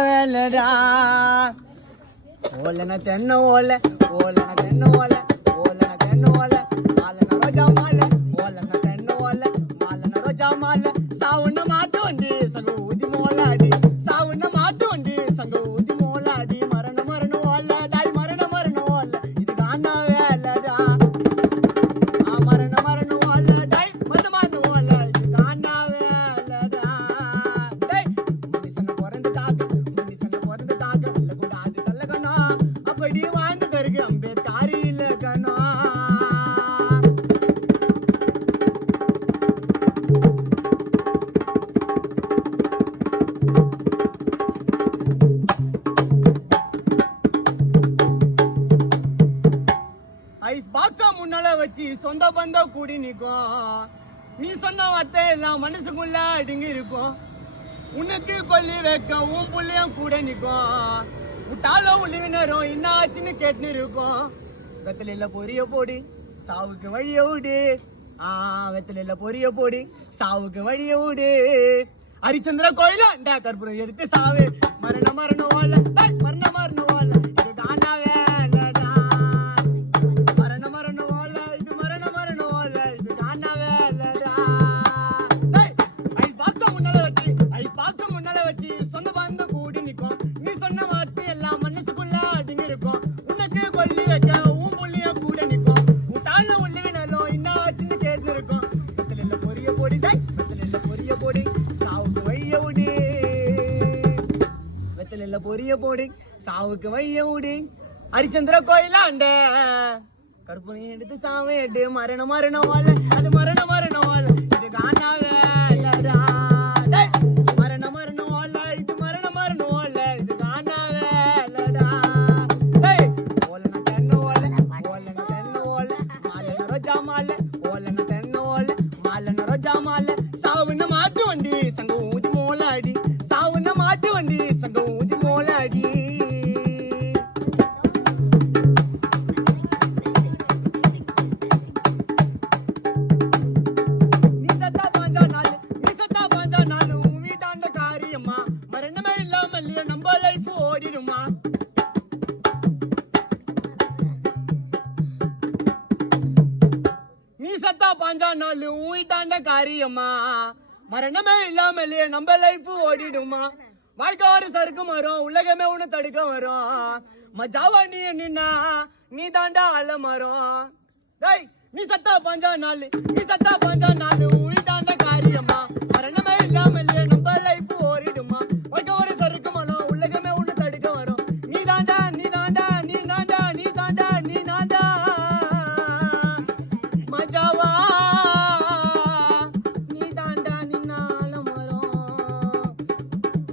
வேலடா ஓலன தென்ன ஓல ஓலன தென்ன ஓல ஓலன தென்ன ஓல மாலன ரோஜா மால ஓலன தென்ன ஓல மாலன ரோஜா மால சாவுன மாட்டு வண்டி சங்க ஊதி மோலாடி சாவுன மாட்டு வண்டி சங்க ஊதி மோலாடி மரண மரண ஓல டாய் மரண மரண ஓல இது காணா வேலடா மரண மரண ஓல டாய் மரண மரண ஓல இது காணா வேலடா டேய் மனுஷன பிறந்துட்டாக இல்ல கூட அது தள்ளகனா அப்படி வாழ்ந்து தருக்கு அம்பேத்காரி இல்லகனா ஐஸ் பாக்ஸா முன்னால வச்சு சொந்த பந்தம் கூடி நிற்கும் நீ சொன்ன வார்த்தை எல்லாம் மனசுக்குள்ள அடங்கி இருக்கும் உனக்கு கொல்லி வைக்க உன் புள்ளையும் கூட நிற்கும் விட்டாலும் உளிவினரும் என்ன ஆச்சுன்னு கேட்டுன்னு இருக்கும் வெத்தலையில பொரிய போடி சாவுக்கு வழிய விடு வெத்தலையில பொரிய போடி சாவுக்கு வழிய விடு ஹரிச்சந்திர கோயில இந்த கற்பூரம் எடுத்து சாவு மரண மரண ஓல மரண மரண ஓல இது காணா வேலடா மரண மரண ஓல இது மரண மரண ஓல இது காணா வேலடா ஐஸ் பாக்ஸ முன்னால வச்சு சொந்த பந்தம் கூடி நிற்கும் நீ சொன்ன வார்த்தை எல்லாம் மனசுக்குள்ள அடங்கி இருக்கும் உனக்கு கொல்லி வைக்க உன் புள்ளிய கூட நிற்கும் உட்டால உள்ளவினலும் என்ன ஆச்சுன்னு கேட்டு இருக்கும் வெத்தலையில பொரிய போடி வெத்தலையில பொரிய போடி சாவுக்கு வைய விடு வெத்தலையில பொரிய போடி சாவுக்கு வைய விடு ஹரிச்சந்திர கோயிலாண்ட கற்பூரம் எடுத்து சாவை எடு மரண மரண ஓல அது மரண மரண ஓல இது காணா வேலடா மரண மரண ஓல இது மரண மரண ஓல இது காணா வேலடா ஓலன தென்ன ஓல ஓலன தென்ன ஓல மாலன ரோஜா மால ஓலன தென்ன ஓல மாலன ரோஜா மால சாவுன மாட்டு வண்டி சங்க ஊதி மோலாடி சாவுன மாட்டு வண்டி சங்க ஊதி மோலாடி பாஞ்சா நாள் ஊட்டாண்ட காரியம்மா மரணமே இல்லாமலே நம்ம லைஃப் ஓடிடுமா வாழ்க்கை ஒரு சறுக்கு வரும் உலகமே உன்னை தடுக்க வரும் மஜாவா நீ நின்னா நீ தாண்டா அல மரம் டேய் நீ சத்தா பாஞ்சா நாள் ஊட்டாண்ட காரியம்மா மரணமே இல்லாமலே நம்ம லைஃப் ஓடிடுமா வாழ்க்கை ஒரு சறுக்கு வரும் உலகமே உன்னை தடுக்க வரும் நீ தாண்டா நீ தாண்டா நீ தாண்டா நீ தாண்டா நீ தாண்டா மஜாவா நீ தாண்டா நின்னால மரம்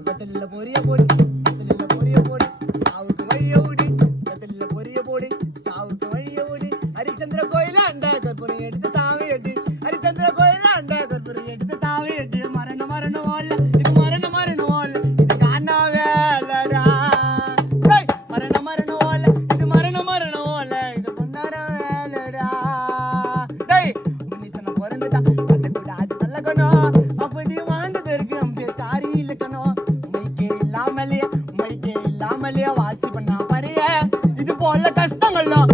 வெத்தலையில பொரிய போடி வெத்தலையில பொரிய போடி சாவுக்கு வழிய விடு வெத்தலையில பொரிய போடி சாவுக்கு வழிய விடு ஹரிச்சந்திர கோயிலாண்ட கற்பூரம் எடுத்து சாவி எட்டு ஹரிச்சந்திர கோயிலாண்ட கற்பூரம் எடுத்து சாவி எட்டு மரண மரண ஓல இது மரண மரண ஓல இது காணா வேலடா மரண மரண ஓல இது மரண மரண ஓல இது கொண்டாட வேலடா மனுஷன பிறந்துட்டா நல்ல கூட அது நல்லக்கணும் அப்படி வாழ்ந்தது இருக்கு அம்பேத்காரி இலக்கணும் மைக்கே இல்லாமலே வாசி பண்ணா பாரு இது போல கஷ்டங்கள்லாம்